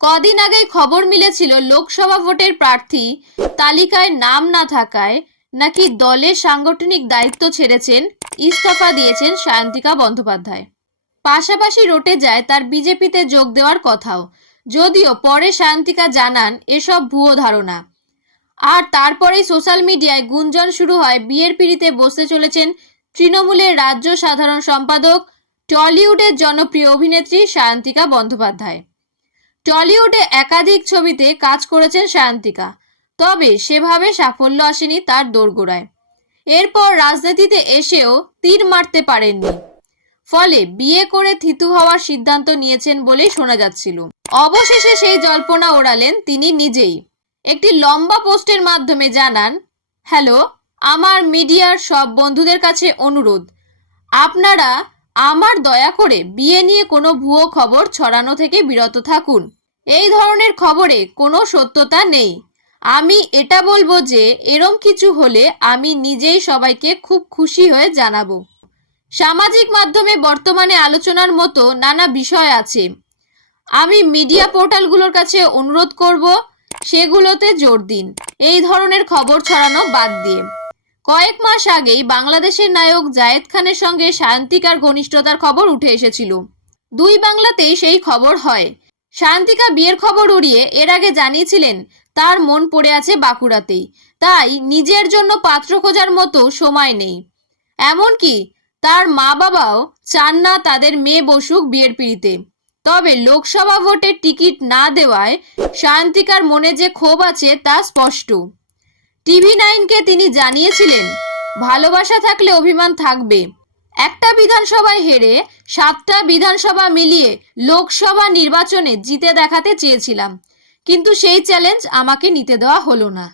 কদিন আগেই খবর মিলেছিল লোকসভা ভোটের প্রার্থী তালিকায় নাম না থাকায় নাকি দলের সাংগঠনিক দায়িত্ব ছেড়েছেন, ইস্তফা দিয়েছেন সায়ন্তিকা বন্দ্যোপাধ্যায়। পাশাপাশি রটে যায় তার বিজেপিতে যোগ দেওয়ার কথাও। যদিও পরে সায়ন্তিকা জানান, এসব ভুয়ো ধারণা। আর তারপরেই সোশ্যাল মিডিয়ায় গুঞ্জন শুরু হয়, বিয়ের পিড়িতে বসতে চলেছেন তৃণমূলের রাজ্য সাধারণ সম্পাদক, টলিউডের জনপ্রিয় অভিনেত্রী সায়ন্তিকা বন্দ্যোপাধ্যায়। টলিউডে একাধিক ছবিতে কাজ করেছেন সায়ন্তিকা। তবে সেভাবে সাফল্য আসেনি তার দোরগোড়ায়। এরপর রাজনীতিতে এসেও তীর মারতে পারেননি। ফলে বিয়ে করে থিতু হওয়ার সিদ্ধান্ত নিয়েছেন বলেই শোনা যাচ্ছিল। অবশেষে সেই জল্পনা ওড়ালেন তিনি নিজেই। একটি লম্বা পোস্টের মাধ্যমে জানান, হ্যালো, আমার মিডিয়ার সব বন্ধুদের কাছে অনুরোধ। আপনারা আমার দয়া করে বিয়ে নিয়ে কোনো ভুয়ো খবর ছড়ানো থেকে বিরত থাকুন। এই ধরনের খবরে কোনো সত্যতা নেই। আমি এটা বলব যে, এরম কিছু হলে আমি নিজেই সবাইকে খুব খুশি হয়ে জানাব। সামাজিক মাধ্যমে বর্তমানে আলোচনার মতো নানা বিষয় আছে। আমি মিডিয়া পোর্টালগুলোর কাছে অনুরোধ করব, সেগুলোতে জোর দিন। এই ধরনের খবর ছড়ানো বাদ দিয়ে। কয়েক মাস আগেই বাংলাদেশের নায়ক জায়েদ খানের সঙ্গে শান্তিকার ঘনিষ্ঠতার খবর উঠে এসেছিল। দুই বাংলাতেই সেই খবর হয়। সায়ন্তিকা বিয়ের খবর উড়িয়ে এর আগে জানিয়েছিলেন, তার মন পড়ে আছে বাঁকুড়াতেই। তাই নিজের জন্য পাত্র খোঁজার মতো সময় নেই। এমনকি তার মা বাবাও চান না তাদের মেয়ে বসুক বিয়ের পিড়িতে। তবে লোকসভা ভোটের টিকিট না দেওয়ায় শান্তিকার মনে যে ক্ষোভ আছে তা স্পষ্ট। টিভি নাইনকে তিনি জানিয়েছিলেন, ভালোবাসা থাকলে অভিমান থাকবে। একটা বিধানসভায় হেরে সাতটা বিধানসভা মিলিয়ে লোকসভা নির্বাচনে জিতে দেখাতে চেয়েছিলাম। কিন্তু সেই চ্যালেঞ্জ আমাকে নিতে দেওয়া হলো না।